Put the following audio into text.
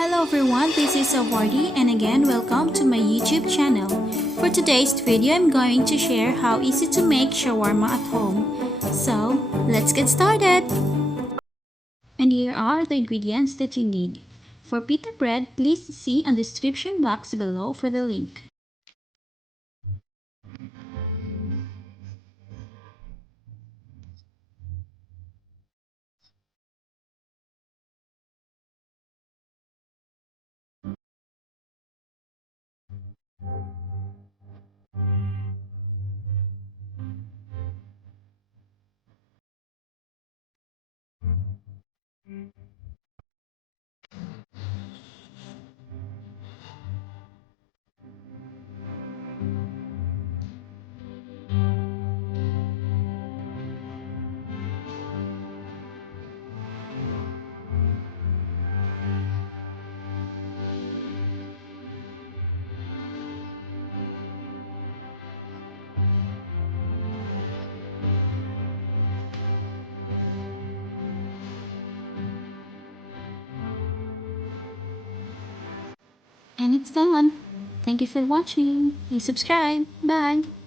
Hello everyone, this is Awardi and again welcome to my YouTube channel. For today's video, I'm going to share how easy to make shawarma at home. So, let's get started! And here are the ingredients that you need. For pita bread, please see on the description box below for the link. And it's done! Thank you for watching. Please subscribe. Bye!